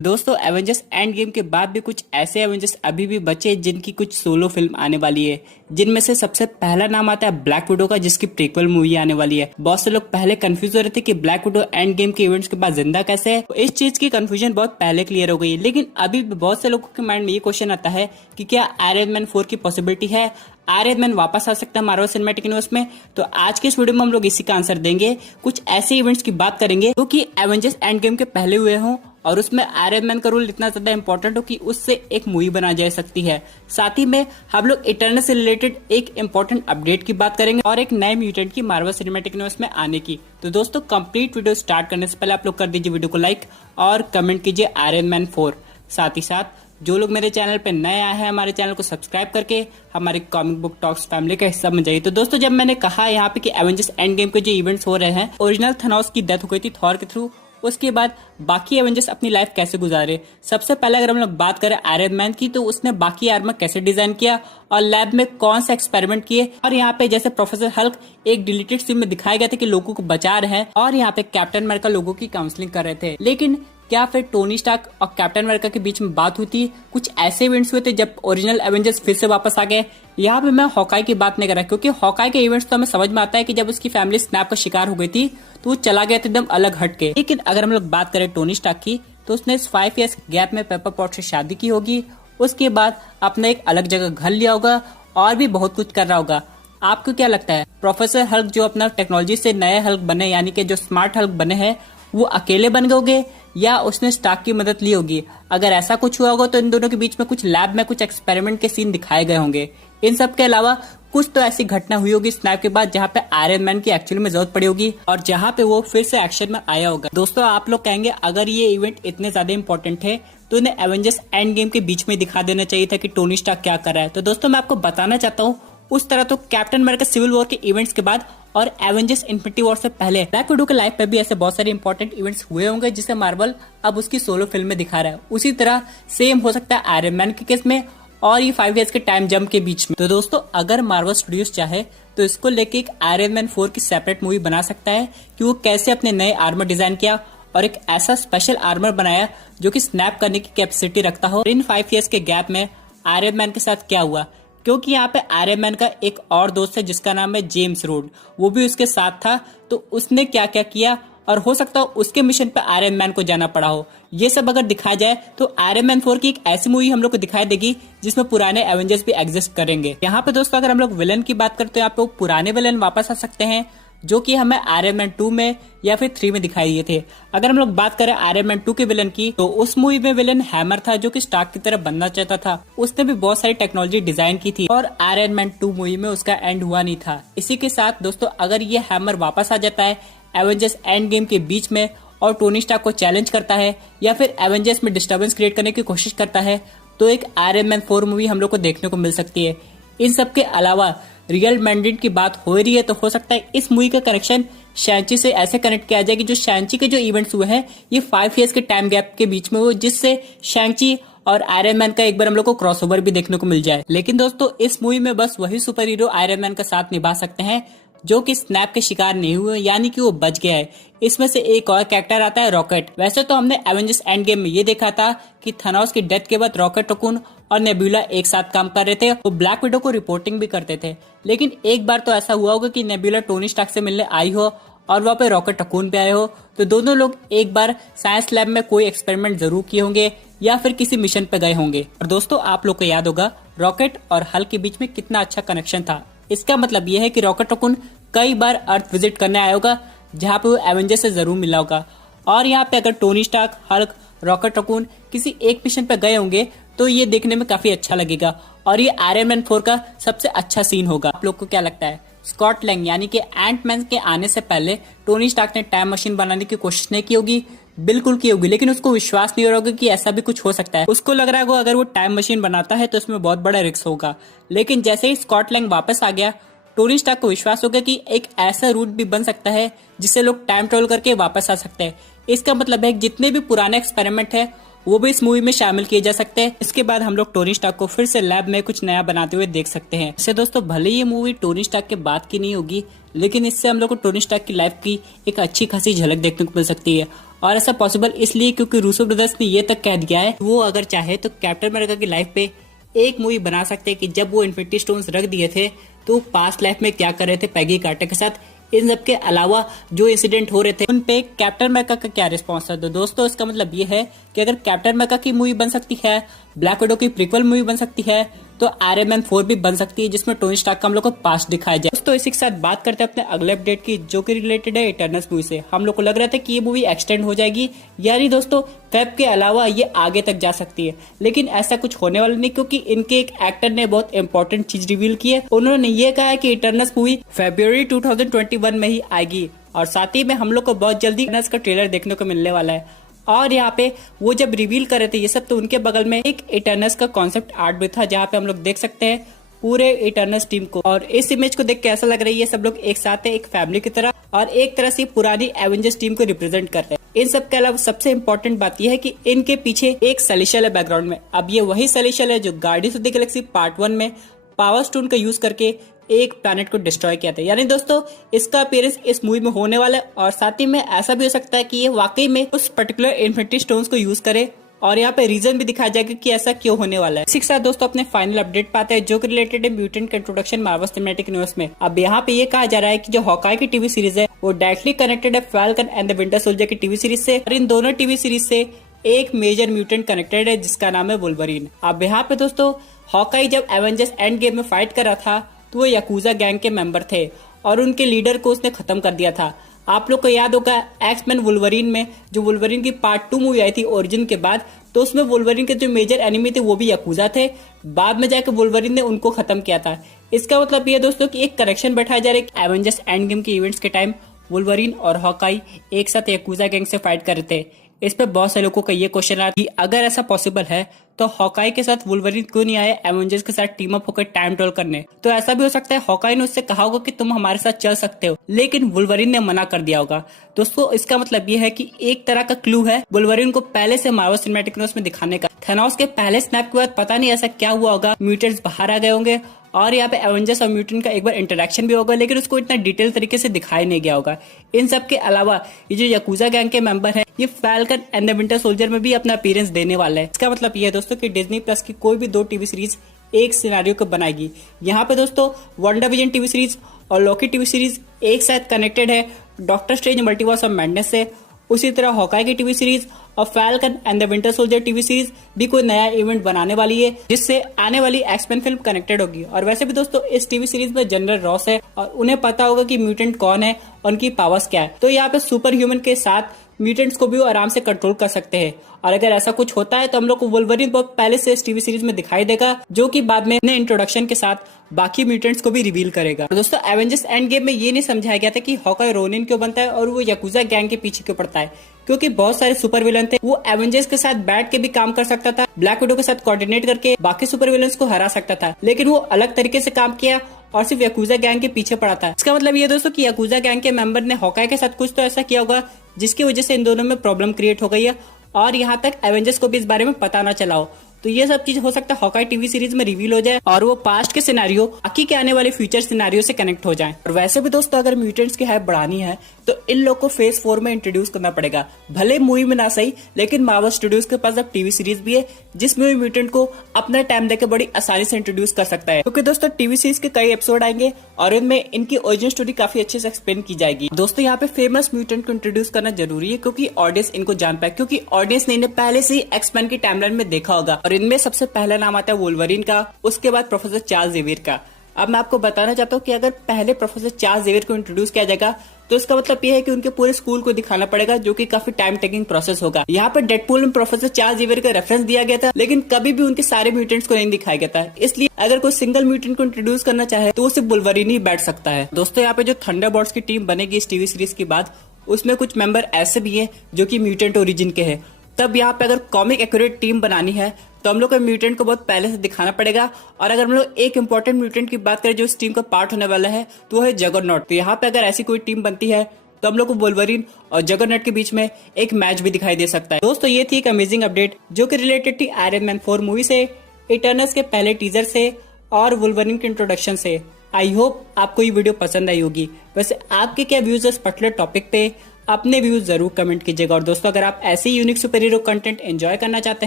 दोस्तों Avengers end game के बाद भी कुछ ऐसे एवेंजर्स अभी भी बचे हैं जिनकी कुछ सोलो फिल्म आने वाली है, जिनमें से सबसे पहला नाम आता है ब्लैक विडो का, जिसकी प्रीक्वल मूवी आने वाली है। बहुत से लोग पहले कंफ्यूज हो रहे थे कि ब्लैक विडो एंड गेम के इवेंट्स के बाद जिंदा कैसे है। तो इस चीज की कंफ्यूजन बहुत पहले क्लियर हो गई है, लेकिन अभी भी बहुत से लोगों के माइंड में ये क्वेश्चन आता है कि क्या आयरन मैन 4 की पॉसिबिलिटी है, आयरन मैन वापस आ सकता है मार्वल सिनेमैटिक यूनिवर्स में। तो आज के इस वीडियो में हम लोग इसी का आंसर देंगे। कुछ ऐसे इवेंट्स की बात करेंगे जो कि एवेंजर्स एंड गेम के पहले हुए हों और उसमें आयरन मैन का रोल इतना ज्यादा इंपॉर्टेंट हो कि उससे एक मूवी बना जा सकती है। साथ ही में हम लोग इटर्नल से रिलेटेड एक इंपॉर्टेंट अपडेट की बात करेंगे और एक नए म्यूटेंट की मार्वल सिनेमैटिक यूनिवर्स में आने की। तो दोस्तों कंप्लीट वीडियो स्टार्ट करने से पहले आप लोग कर दीजिए वीडियो को लाइक और कमेंट कीजिए आयरन मैन 4। साथ ही साथ जो लोग मेरे चैनल पे नए आए हैं, हमारे चैनल को सब्सक्राइब करके हमारे कॉमिक बुक टॉक्स फैमिली का हिस्सा बन जाइए। तो दोस्तों जब मैंने कहा यहाँ पे कि एवेंजर्स एंड गेम के जो इवेंट्स हो रहे हैं, ओरिजिनल थैनोस की डेथ हो गई थी थॉर के थ्रू, उसके बाद बाकी एवेंजर्स अपनी लाइफ कैसे गुजारे। सबसे पहले अगर हम लोग बात करें आयरन मैन की, तो उसने बाकी आर्मर कैसे डिजाइन किया और लैब में कौन सा एक्सपेरिमेंट किए। और यहाँ पे जैसे प्रोफेसर हल्क एक डिलीटेड सीन में दिखाया गया था कि लोगों को बचा रहे हैं, और यहाँ पे कैप्टन अमेरिका लोगों की काउंसलिंग कर रहे थे। लेकिन क्या फिर टोनी स्टार्क और कैप्टन अमेरिका के बीच में बात हुई थी? कुछ ऐसे इवेंट्स हुए थे जब ओरिजिनल एवेंजर्स फिर से वापस आ गए। यहाँ पे मैं हॉकाई की बात नहीं कर रहा, क्योंकि हॉकाई के इवेंट्स तो हमें समझ में आता है कि जब उसकी फैमिली स्नैप का शिकार हो गई थी तो वो चला गया था एकदम अलग हटके। लेकिन अगर हम लोग बात करें टोनी स्टार्क की, तो उसने इस 5 ईयर्स गैप में पेपर पॉट से शादी की होगी, उसके बाद अपना एक अलग जगह घर लिया होगा और भी बहुत कुछ कर रहा होगा। आपको क्या लगता है, प्रोफेसर हल्क जो अपना टेक्नोलॉजी से नए हल्क बने, यानी कि जो स्मार्ट हल्क बने हैं, वो अकेले बन गए होंगे या उसने स्टार्क की मदद ली होगी? अगर ऐसा कुछ हुआ होगा तो इन दोनों के बीच में कुछ लैब में कुछ एक्सपेरिमेंट के सीन दिखाए गए होंगे। इन सब के अलावा कुछ तो ऐसी घटना हुई होगी स्नैप के बाद जहाँ पे आयरन मैन की एक्चुअली में जरूरत पड़ी होगी और जहाँ पे वो फिर से एक्शन में आया होगा। दोस्तों आप लोग कहेंगे अगर ये इवेंट इतने ज्यादा इंपॉर्टेंट है तो इन्हें एवेंजर्स एंड गेम के बीच में दिखा देना चाहिए था कि टोनी स्टार्क क्या कर रहा है। तो दोस्तों मैं आपको बताना चाहता हूँ, उस तरह तो कैप्टन अमेरिका सिविल वॉर के इवेंट्स के बाद और एवेंजर्स इन्फिनिटी वॉर से पहले ब्लैक विडो के लाइफ पे भी ऐसे बहुत सारे इंपॉर्टेंट इवेंट्स हुए होंगे जिसे मार्वल अब उसकी सोलो फिल्म में दिखा रहा है। उसी तरह सेम हो सकता है आयरन मैन के केस में और ये 5 इयर्स के टाइम जंप के बीच में। तो दोस्तों अगर मार्वल स्टूडियोज चाहे तो इसको लेके एक आयरन मैन 4 की सेपरेट मूवी बना सकता है कि वो कैसे अपने नए आर्मर डिजाइन किया और एक ऐसा स्पेशल आर्मर बनाया जो कि स्नैप करने की कैपेसिटी रखता हो। इन 5 इयर्स के गैप में आयरन मैन के साथ क्या हुआ, क्योंकि यहाँ पे आयरन मैन का एक और दोस्त है जिसका नाम है जेम्स रोड, वो भी उसके साथ था। तो उसने क्या क्या किया और हो सकता हो उसके मिशन पे आयरन मैन को जाना पड़ा हो। ये सब अगर दिखाया जाए तो आयरन मैन 4 की एक ऐसी मूवी हम लोग को दिखाई देगी जिसमें पुराने एवेंजर्स भी एग्जिस्ट करेंगे। यहाँ पे दोस्तों अगर हम लोग विलन की बात करते हैं, यहाँ पे पुराने विलन वापस आ सकते हैं जो कि हमें आयरन मैन 2 में या फिर 3 में दिखाई दिए थे। अगर हम लोग बात करें आयरन मैन 2 के विलन की, तो उस मूवी में विलन हैमर था जो कि स्टार्क की तरह बनना चाहता था। उसने भी बहुत सारी टेक्नोलॉजी डिजाइन की थी और आयरन मैन 2 मूवी में उसका एंड हुआ नहीं था। इसी के साथ दोस्तों अगर ये हैमर वापस आ जाता है एवेंजर्स एंड गेम के बीच में और टोनी स्टार्क को चैलेंज करता है या फिर एवेंजर्स में डिस्टर्बेंस क्रिएट करने की कोशिश करता है, तो एक आयरन मैन 4 मूवी हम लोग को देखने को मिल सकती है। इन सब के अलावा रियल मैंडेट की बात हो रही है तो हो सकता है इस मूवी का कनेक्शन शैंची से ऐसे कनेक्ट किया जाए कि जो शैंची के जो इवेंट्स हुए हैं ये 5 इयर्स के टाइम गैप के बीच में हो, जिससे शैंची और आयरन मैन का एक बार हम लोग को क्रॉसओवर भी देखने को मिल जाए। लेकिन दोस्तों इस मूवी में बस वही सुपर हीरो आयरन मैन का साथ निभा सकते हैं जो कि स्नैप के शिकार नहीं हुए, यानी कि वो बच गया है। इसमें से एक और कैरेक्टर आता है रॉकेट। वैसे तो हमने एवेंजर्स एंड गेम में ये देखा था कि थैनोस की डेथ के बाद रॉकेट रकून और नेबुला एक साथ काम कर रहे थे, वो ब्लैक विडो को रिपोर्टिंग भी करते थे। लेकिन एक बार तो ऐसा हुआ होगा कि नेबुला टोनी स्टार्क से मिलने आई हो और वहाँ पे रॉकेट रकून पे आए हो, तो दोनों लोग एक बार साइंस लैब में कोई एक्सपेरिमेंट जरूर किए होंगे या फिर किसी मिशन पे गए होंगे। और दोस्तों आप लोग को याद होगा रॉकेट और हल्क के बीच में कितना अच्छा कनेक्शन था। इसका मतलब यह है कि रॉकेट रकून कई बार अर्थ विजिट करने आया होगा जहाँ पे वो एवेंजर से जरूर मिला होगा। और यहाँ पे अगर Tony Stark, Hulk, Rocket Raccoon किसी एक मिशन पे गए होंगे तो ये देखने में काफी अच्छा लगेगा और ये आयरन मैन 4 का सबसे अच्छा सीन होगा। आप लोग को क्या लगता है, स्कॉट लैंग यानी कि एंट मैन के आने से पहले टोनी स्टार्क ने टाइम मशीन बनाने की कोशिश नहीं की होगी? बिल्कुल की होगी, लेकिन उसको विश्वास नहीं हो रहा होगा कि ऐसा भी कुछ हो सकता है। उसको लग रहा होगा अगर वो टाइम मशीन बनाता है तो उसमें बहुत बड़ा रिस्क होगा। लेकिन जैसे ही स्कॉट लैंग वापस आ गया, टोनी स्टार्क को विश्वास हो गया कि एक ऐसा रूट भी बन सकता है जिससे लोग टाइम ट्रेवल करके वापस आ सकते हैं। इसका मतलब है जितने भी पुराने एक्सपेरिमेंट है वो भी इस मूवी में शामिल किए जा सकते हैं। इसके बाद हम लोग टोनी स्टार्क को फिर से लैब में कुछ नया बनाते हुए देख सकते हैं। इससे दोस्तों भले ये मूवी टोनी स्टार्क के बाद की नहीं होगी, लेकिन इससे हम लोग को टोनी स्टार्क की लाइफ की एक अच्छी खासी झलक देखने को मिल सकती है। और ऐसा पॉसिबल इसलिए क्योंकि रूसो ब्रदर्स ने ये तक कह दिया है वो अगर चाहे तो कैप्टन अमेरिका की लाइफ पे एक मूवी बना सकते हैं कि जब वो इन्फिनिटी स्टोन्स रख दिए थे तो पास्ट लाइफ में क्या कर रहे थे पैगी कार्टर के साथ। इन सब के अलावा जो इंसिडेंट हो रहे थे उन पे कैप्टन अमेरिका का क्या रिस्पॉन्स था। तो दोस्तों इसका मतलब ये है कि अगर कैप्टन अमेरिका की मूवी बन सकती है, ब्लैक विडो की प्रीक्वल मूवी बन सकती है, तो आयरन मैन 4 भी बन सकती है जिसमें टोनी स्टार्क का हम लोग को पास्ट दिखाया जाए। दोस्तों इसी के साथ बात करते हैं अपने अगले अपडेट की जो कि रिलेटेड है इटर्नल्स मूवी से। हम लोग को लग रहा था कि ये मूवी एक्सटेंड हो जाएगी, यानी दोस्तों फेब के अलावा ये आगे तक जा सकती है, लेकिन ऐसा कुछ होने वाला नहीं क्योंकि इनके एक एक्टर ने बहुत इंपॉर्टेंट चीज रिवील की है। उन्होंने ये कहा है कि इटर्नल्स मूवी फरवरी 2021 में ही आएगी और साथ ही में हम लोग को बहुत जल्दी इटर्नल्स का ट्रेलर देखने को मिलने वाला है। और यहाँ पे वो जब रिवील कर रहे थे ये सब तो उनके बगल में एक इटर्नल्स का कॉन्सेप्ट आर्ट भी था जहाँ पे हम लोग देख सकते हैं पूरे इटर्नल्स टीम को। और इस इमेज को देख के ऐसा लग रही है सब लोग एक साथ है, एक फैमिली की तरह, और एक तरह से पुरानी एवेंजर्स टीम को रिप्रेजेंट कर रहे हैं। इन सब के अलावा सबसे इम्पोर्टेंट बात यह है कि इनके पीछे एक सेलेशियल है बैकग्राउंड में। अब ये वही सेलेशियल है जो guardians of the Galaxy part 1 में पावर स्टोन का यूज करके एक प्लैनेट को डिस्ट्रॉय किया था। यानी दोस्तों इसका अपीयरेंस इस मूवी में होने वाला है और साथ ही में ऐसा भी हो सकता है कि ये वाकई में उस पर्टिकुलर इन्फिनिटी स्टोन्स को यूज करे और यहाँ पे रीजन भी दिखाया जाएगा कि ऐसा क्यों होने वाला है। इसी के साथ दोस्तों अपने फाइनल अपडेट पाते हैं जो कि रिलेटेड है म्यूटेंट का इंट्रोडक्शन मार्वल सिनेमैटिक यूनिवर्स में। अब यहाँ पे ये कहा जा रहा है कि जो हॉकाई की टीवी सीरीज है वो डायरेक्टली कनेक्टेड है falcon and the winter soldier की टीवी सीरीज से, और इन दोनों टीवी सीरीज से एक मेजर म्यूटेंट कनेक्टेड है जिसका नाम है वुल्वरीन। अब यहाँ पे दोस्तों हॉकाई जब एवेंजर्स एंड गेम में फाइट कर रहा था तो वो याकूजा गैंग के मेंबर थे और उनके लीडर को उसने खत्म कर दिया था। आप लोग को याद होगा एक्स-मैन वुल्वरीन में जो वुल्वरीन की पार्ट 2 मूवी आई थी ओरिजिन के बाद, तो उसमें वुल्वरीन के जो मेजर एनिमी थे वो भी याकूजा थे। बाद में जाकर वुल्वरीन ने उनको खत्म किया था। इसका मतलब ये दोस्तों कि एक कनेक्शन बैठाया जा रहा है। एवेंजर्स एंड गेम के इवेंट्स के टाइम वुल्वरीन और हॉकाई एक साथ याकूजा गैंग से फाइट कर रहे थे। इस पे बहुत से लोगों का ये क्वेश्चन आया कि अगर ऐसा पॉसिबल है तो हॉकाई के साथ वुल्वरीन क्यों नहीं आए एवेंजर्स के साथ टीम अप होकर टाइम ट्रैवल करने। तो ऐसा भी हो सकता है हॉकाई ने उससे कहा होगा कि तुम हमारे साथ चल सकते हो, लेकिन वुल्वरीन ने मना कर दिया होगा। दोस्तों इसका मतलब ये है कि एक तरह का क्लू है वुल्वरीन को पहले से मार्वल सिनेमैटिक यूनिवर्स में दिखाने का। थैनोस के पहले स्नैप के बाद पता नहीं ऐसा क्या हुआ होगा, म्यूटेंट्स बाहर आ गए होंगे और यहाँ पे एवेंजर्स और म्यूटेंट का एक बार इंटरेक्शन भी होगा, लेकिन उसको इतना डिटेल तरीके से दिखाई नहीं गया होगा। इन सब के अलावा ये जो याकूजा गैंग के मेंबर है ये falcon and the winter soldier में भी अपना अपीयरेंस देने वाला है। इसका मतलब ये है दोस्तों कि डिज्नी प्लस की कोई भी 2 टीवी सीरीज एक सिनेरियो को बनाएगी। यहाँ पे दोस्तों WandaVision टीवी सीरीज और लॉकी टीवी सीरीज एक साथ कनेक्टेड है doctor strange multiverse of madness से। उसी तरह हॉकाई की टीवी सीरीज और falcon and the winter soldier TV series भी कोई नया इवेंट बनाने वाली है जिससे आने वाली एक्समैन फिल्म कनेक्टेड होगी। और वैसे भी दोस्तों इस टीवी सीरीज में जनरल रॉस है और उन्हें पता होगा कि म्यूटेंट कौन है और उनकी पावर्स क्या है। तो यहाँ पे सुपर ह्यूमन के साथ म्यूटेंट्स को भी वो आराम से कंट्रोल कर सकते हैं। और अगर ऐसा कुछ होता है तो हम लोग को वुल्वरीन बहुत पहले से इस टीवी सीरीज में दिखाई देगा जो कि बाद में अपने इंट्रोडक्शन के साथ बाकी म्यूटेंट्स को भी रिवील करेगा। तो दोस्तों एवेंजर्स एंड गेम में ये नहीं समझाया गया था कि हॉकाई रोनिन क्यों बनता है और वो याकूजा गैंग के पीछे क्यों पड़ता है, क्योंकि बहुत सारे सुपर विलन थे। वो एवेंजर्स के साथ बैठ के भी काम कर सकता था, ब्लैक विडो के साथ कोऑर्डिनेट करके बाकी सुपर विलन्स को हरा सकता था, लेकिन वो अलग तरीके से काम किया और सिर्फ याकूजा गैंग के पीछे पड़ा था। इसका मतलब ये दोस्तों कि याकूजा गैंग के मेंबर ने हॉकाई के साथ कुछ तो ऐसा किया होगा जिसकी वजह से इन दोनों में प्रॉब्लम क्रिएट हो गई है और यहाँ तक एवेंजर्स को भी इस बारे में पता ना चला हो। तो ये सब चीज हो सकता है हॉकाई टीवी सीरीज में रिवील हो जाए और वो पास्ट के सिनेरियो बाकी के आने वाले फ्यूचर सिनेरियो से कनेक्ट हो जाए। और वैसे भी दोस्तों अगर म्यूटेंट्स की हाइप बढ़ानी है तो इन लोग को फेज 4 में इंट्रोड्यूस करना पड़ेगा, भले मूवी में ना सही, लेकिन मार्वल स्टूडियोज के पास अब टीवी सीरीज भी है जिसमें भी म्यूटेंट को अपना टाइम देकर बड़ी आसानी से इंट्रोड्यूस कर सकता है। क्योंकि दोस्तों टीवी सीरीज के कई एपिसोड आएंगे और इनमें इनकी ओरिजिनल स्टोरी काफी अच्छे से एक्सप्लेन की जाएगी। दोस्तों यहाँ पे फेमस म्यूटेंट को इंट्रोड्यूस करना जरूरी है क्योंकि ऑडियंस इनको जान पाए, क्योंकि ऑडियंस ने इन्हें पहले से ही एक्समैन की टाइमलाइन में देखा होगा। और इनमें सबसे पहला नाम आता है वुल्वरीन का, उसके बाद प्रोफेसर चार्ल्स ज़ेवियर का। अब मैं आपको बताना चाहता हूँ कि अगर पहले प्रोफेसर चार्ल्स ज़ेवियर को इंट्रोड्यूस किया जाएगा तो इसका मतलब ये है कि उनके पूरे स्कूल को दिखाना पड़ेगा, जो कि काफी टाइम टेकिंग प्रोसेस होगा। यहाँ पर डेडपूल में प्रोफेसर चार्ल्स ज़ेवियर का रेफरेंस दिया गया था, लेकिन कभी भी उनके सारे म्यूटेंट्स को नहीं दिखाया गया था। इसलिए अगर कोई सिंगल म्यूटेंट को इंट्रोड्यूस करना चाहे तो वो सिर्फ वुल्वरीन ही बैठ सकता है। दोस्तों यहाँ पे जो थंडरबॉल्ट्स की टीम बनेगी इस टीवी सीरीज के बाद, उसमें कुछ मेंबर ऐसे भी हैं जो कि म्यूटेंट ओरिजिन के हैं। तब यहाँ पे अगर कॉमिक एक्यूरेट टीम बनानी है तो हम लोग को म्यूटेंट को बहुत पहले से दिखाना पड़ेगा। और अगर हम लोग एक इंपॉर्टेंट म्यूटेंट की बात करें जो इस टीम का पार्ट होने वाला है तो वो है जगरनॉट। तो यहाँ पे अगर ऐसी कोई टीम बनती है तो हम लोग को वुल्वरीन और जगरनॉट के बीच में एक मैच भी दिखाई दे सकता है। दोस्तों ये थी एक अमेजिंग अपडेट जो कि रिलेटेड थी आयरन मैन 4 मूवी से, इटर्नल्स के पहले टीजर से और वुल्वरीन के इंट्रोडक्शन से। आई होप आपको ये वीडियो पसंद आई होगी। वैसे आपके क्या व्यूज है इस पर्टिकुलर टॉपिक पे? अपने व्यूज जरूर कमेंट कीजिएगा। और दोस्तों अगर आप ऐसे unique super hero content enjoy करना चाहते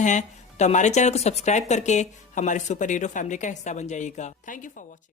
हैं तो हमारे चैनल को सब्सक्राइब करके हमारे सुपर हीरो फैमिली का हिस्सा बन जाइएगा। Thank you for watching.